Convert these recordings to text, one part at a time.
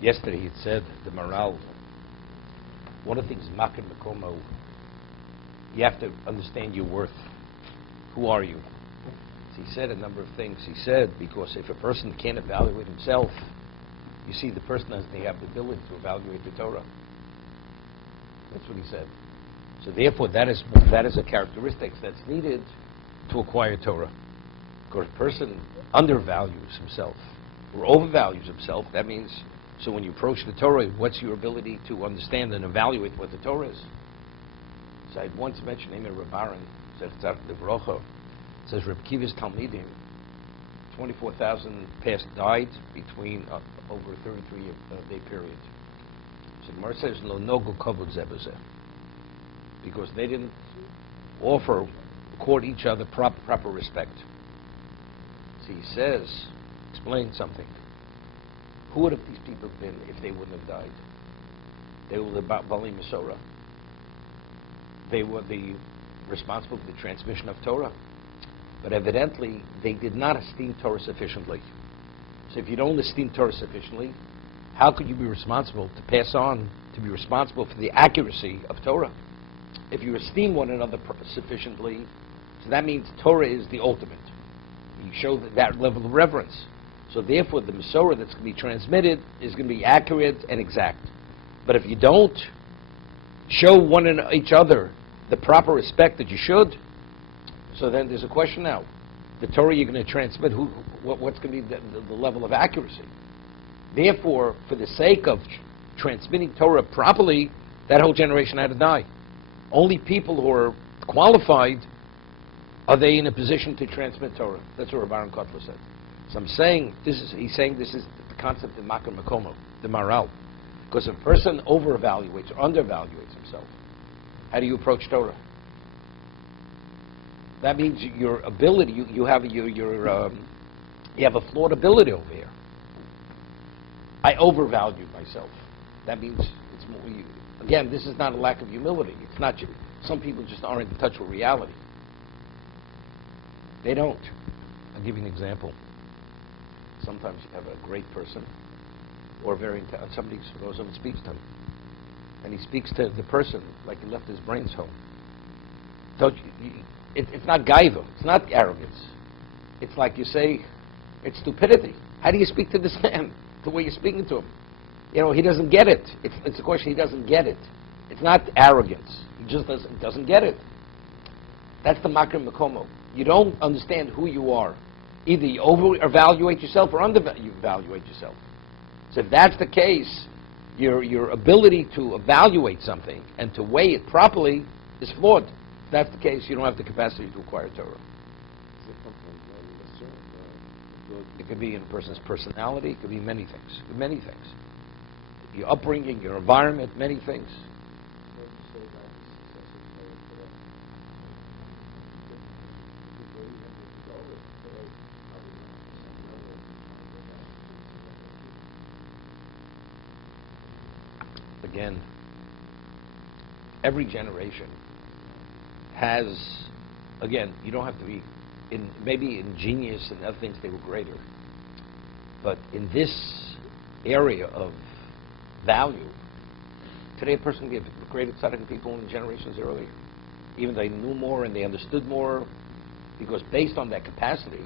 Yesterday it said, the morale, one of the things, Makan Makomo, you have to understand your worth. Who are you? So he said a number of things. He said, because if a person can't evaluate himself, you see, the person doesn't have the ability to evaluate the Torah. That's what he said. So therefore, that is a characteristic that's needed to acquire Torah. Because a person undervalues himself or overvalues himself, that means, so when you approach the Torah, what's your ability to understand and evaluate what the Torah is? So I had once mentioned Emir Rabbaran, says Reb Kiva's Talmidim, 24,000 past died between over a 33-day period. So the Gemara says, "Lo nogu kavod zeh b'zeh," because they didn't accord each other proper respect. So he says, explain something. Who would have these people been if they wouldn't have died? They were the Bali Masorah. They were responsible for the transmission of Torah. But evidently, they did not esteem Torah sufficiently. So if you don't esteem Torah sufficiently, how could you be responsible to pass on, to be responsible for the accuracy of Torah? If you esteem one another sufficiently, so that means Torah is the ultimate. You show that level of reverence. So therefore, the Masorah that's going to be transmitted is going to be accurate and exact. But if you don't show one and each other the proper respect that you should, so then there's a question now. The Torah you're going to transmit, what's going to be the level of accuracy? Therefore, for the sake of transmitting Torah properly, that whole generation had to die. Only people who are qualified, are they in a position to transmit Torah? That's what Rabbi Kotler said. So I'm saying, he's saying this is the concept of Makar Makomo, the Maral. Because if a person over-evaluates or undervaluates himself, how do you approach Torah? That means your ability, you have a flawed ability over here. I overvalue myself. That means it's more. Again, this is not a lack of humility. It's not. Some people just aren't in touch with reality. They don't. I'll give you an example. Sometimes you have a great person, or somebody goes over and speaks to him, and he speaks to the person like he left his brains home. Don't you? It's not gaiva. It's not arrogance. It's like you say, it's stupidity. How do you speak to this man the way you're speaking to him? You know, he doesn't get it. It's a question, he doesn't get it. It's not arrogance. He just doesn't get it. That's the makar makomo. You don't understand who you are. Either you over-evaluate yourself or under-evaluate yourself. So if that's the case, your ability to evaluate something and to weigh it properly is flawed. If that's the case, you don't have the capacity to acquire Torah. It could be in a person's personality. It could be many things. Many things. Your upbringing, your environment, many things. Again, every generation has, again, you don't have to be, maybe in genius and other things they were greater, but in this area of value, today a person can be a greater tzaddik than people in generations earlier, even though they knew more and they understood more, because based on that capacity,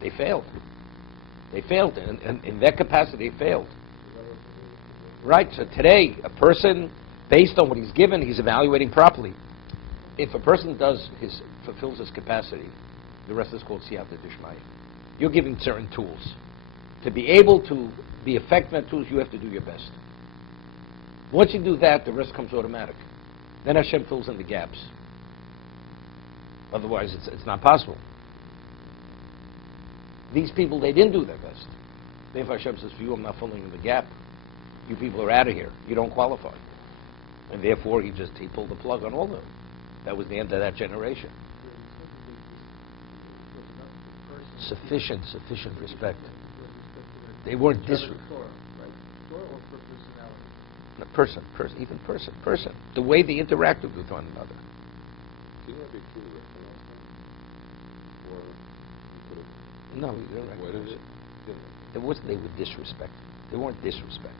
they failed. They failed, and in that capacity, they failed. Right, so today, a person, based on what he's given, he's evaluating properly. If a person fulfills his capacity, the rest is called siyata d'shmaya. You're giving certain tools. To be able to be effective at tools, you have to do your best. Once you do that, the rest comes automatic. Then Hashem fills in the gaps. Otherwise, it's not possible. These people, they didn't do their best. Therefore, Hashem says, for you, I'm not filling in the gap. You people are out of here. You don't qualify. And therefore, he pulled the plug on all of them. That was the end of that generation. Sufficient respect. They weren't disrespectful. Person. The way they interacted with one another. No, he didn't. It wasn't they were disrespected. They weren't disrespected.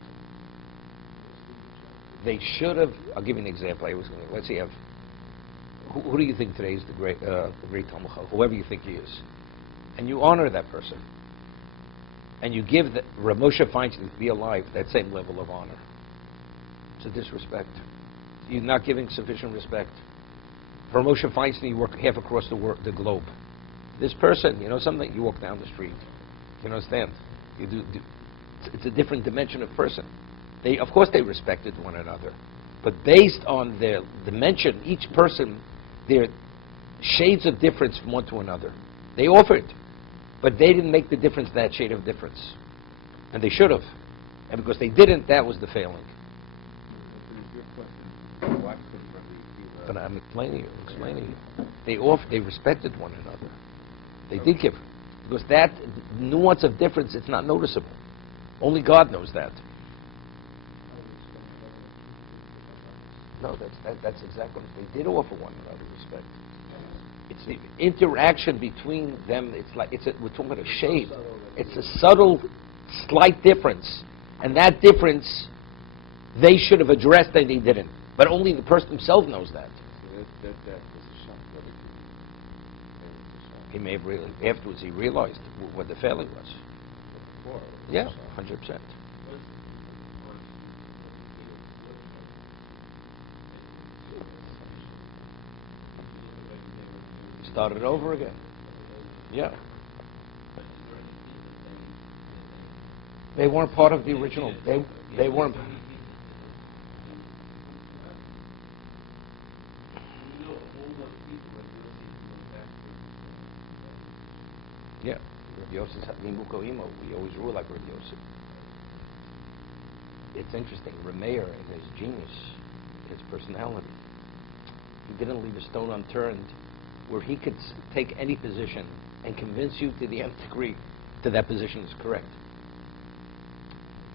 They should have. I'll give you an example. Let's say you have. Who do you think today is the great Talmud Chacham? Whoever you think he is, and you honor that person, and you give Rav Moshe Feinstein to be alive that same level of honor. It's a disrespect. You're not giving sufficient respect. For Rav Moshe Feinstein, you work half across the globe. This person, something. You walk down the street. You understand? You do. It's a different dimension of person. Of course, they respected one another, but based on their dimension, each person, their shades of difference from one to another. They offered, but they didn't make the difference, that shade of difference, and they should have. And because they didn't, that was the failing. But I'm explaining you. They respected one another. They did give, because that nuance of difference, it's not noticeable. Only God knows that. No, that's exactly what they did offer one another respect. It's the interaction between them. We're talking about a shade. It's a subtle, slight difference, and that difference they should have addressed, and they didn't. But only the person himself knows that. He may have really afterwards he realized what the failing was. Yeah, 100%. Started over again. Yeah. They weren't part of the original. They weren't. Yeah. Rabbi Yosef Nimuko Imo. We always rule like Rabbi Yosef. It's interesting. Rameir, in his genius, his personality, he didn't leave a stone unturned where he could take any position and convince you to the nth degree that that position is correct.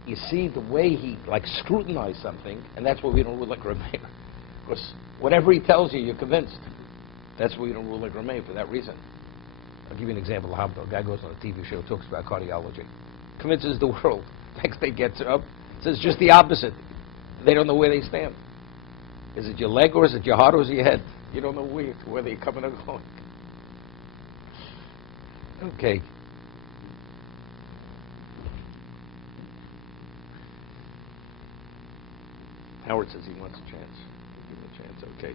You see the way he scrutinized something, and that's why we don't rule like Rameir. Because whatever he tells you, you're convinced. That's why we don't rule like Rameir, for that reason. I'll give you an example of how a guy goes on a TV show, talks about cardiology, convinces the world. Next day gets up, says just the opposite. They don't know where they stand. Is it your leg, or is it your heart, or is it your head? You don't know whether you're coming or going. Okay. Howard says he wants a chance. Give him a chance. Okay.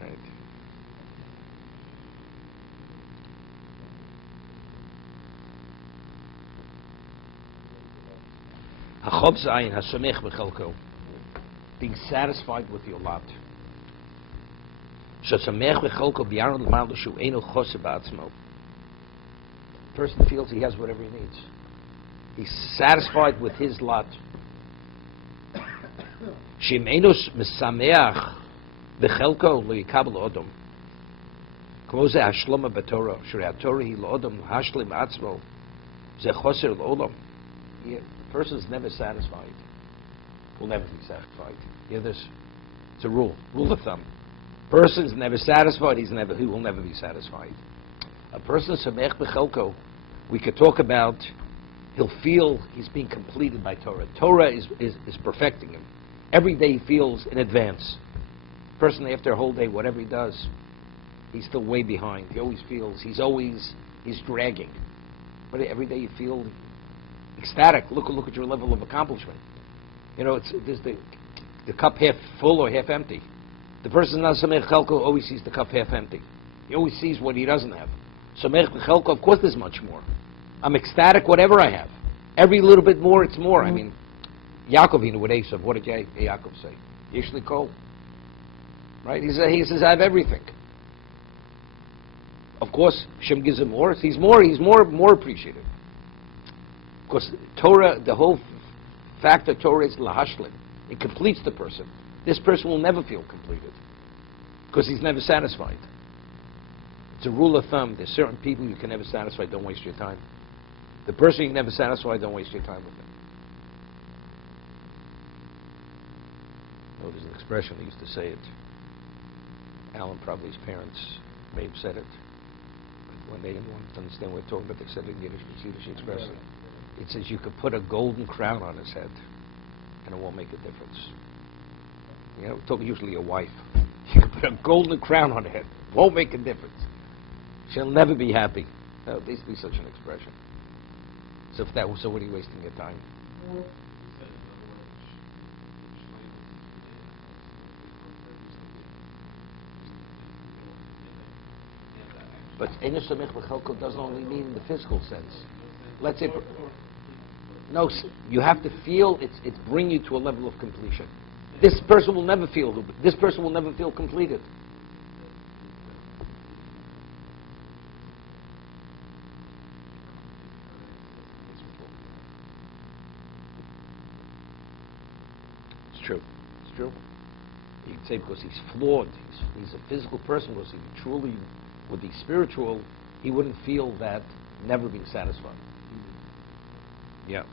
Right. Hachov zayin hasomech b'chelko. Being satisfied with your lot. The person feels he has whatever he needs. He's satisfied with his lot. The person's never satisfied. Will never be satisfied. Hear this? It's a rule. Rule of thumb. Person's never satisfied, he will never be satisfied. A person samech b'chelko, we could talk about, he'll feel he's being completed by Torah. Torah is perfecting him. Every day he feels in advance. Person after a whole day, whatever he does, he's still way behind. He always feels, he's dragging. But every day you feel ecstatic. Look at your level of accomplishment. There's the cup half full or half empty. The person not Samech Chelko always sees the cup half empty. He always sees what he doesn't have. Samech Chelko, of course there's much more. I'm ecstatic whatever I have. Every little bit more, it's more. I mean, Yaakov with Esav, what did Yaakov say? Yishli Kol. Right? He says, I have everything. Of course, Shem gives him more. He's more appreciative. Because Torah, the whole fact of Torah is lahashlim. It completes the person. This person will never feel completed because he's never satisfied. It's a rule of thumb. There's certain people you can never satisfy. Don't waste your time. The person you can never satisfy, don't waste your time with them. Oh, there's an expression he used to say it. Alan, probably his parents may have said it. when they didn't want to understand what we're talking about, they said in Yiddish, she expressed it. It says you could put a golden crown on his head, and it won't make a difference. You know, we're talking usually a wife. You could put a golden crown on her head, won't make a difference. She'll never be happy. No, this be such an expression. So if that was, so what are you wasting your time? But Eino Samech B'Chelko doesn't only mean in the physical sense. Let's say, no, you have to feel it's bring you to a level of completion. This person will never feel. This person will never feel completed. It's true. It's true. You can say because he's flawed. He's a physical person. Because if he truly would be spiritual, he wouldn't feel that never being satisfied. Yeah.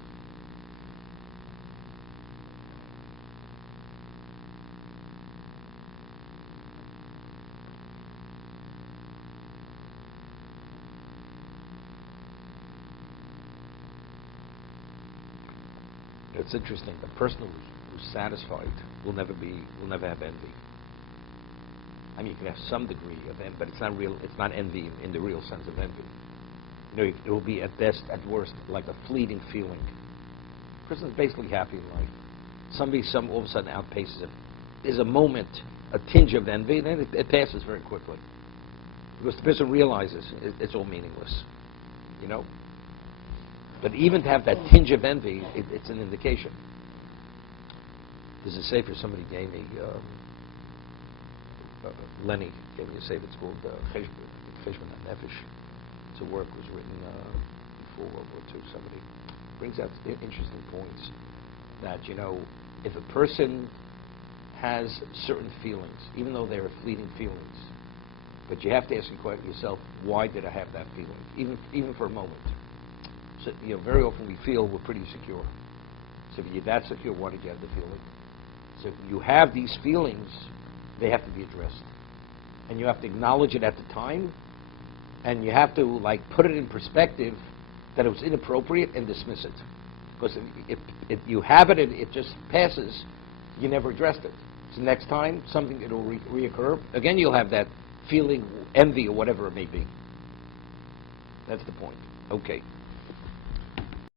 It's interesting. A person who's satisfied will never have envy. I mean, you can have some degree of envy, but it's not real. It's not envy in the real sense of envy. You know, it will be at best, at worst, like a fleeting feeling. A person is basically happy in life. Somebody, all of a sudden outpaces him. There's a moment, a tinge of envy, and then it passes very quickly, because the person realizes it's all meaningless. You know. But even to have that tinge of envy, it's an indication. There's a sefer somebody gave me. Lenny gave me a sefer. It's called Cheshbon HaNefesh. It's a work was written before World War II. Somebody brings out interesting points that, you know, if a person has certain feelings, even though they're fleeting feelings, but you have to ask yourself, why did I have that feeling, even for a moment? So, you know, very often we feel we're pretty secure. So if you're that secure, why did you have the feeling? So if you have these feelings, they have to be addressed. And you have to acknowledge it at the time, and you have to, like, put it in perspective that it was inappropriate and dismiss it. Because if you have it and it just passes, you never addressed it. So next time, something it'll reoccur. Again, you'll have that feeling, envy, or whatever it may be. That's the point. Okay.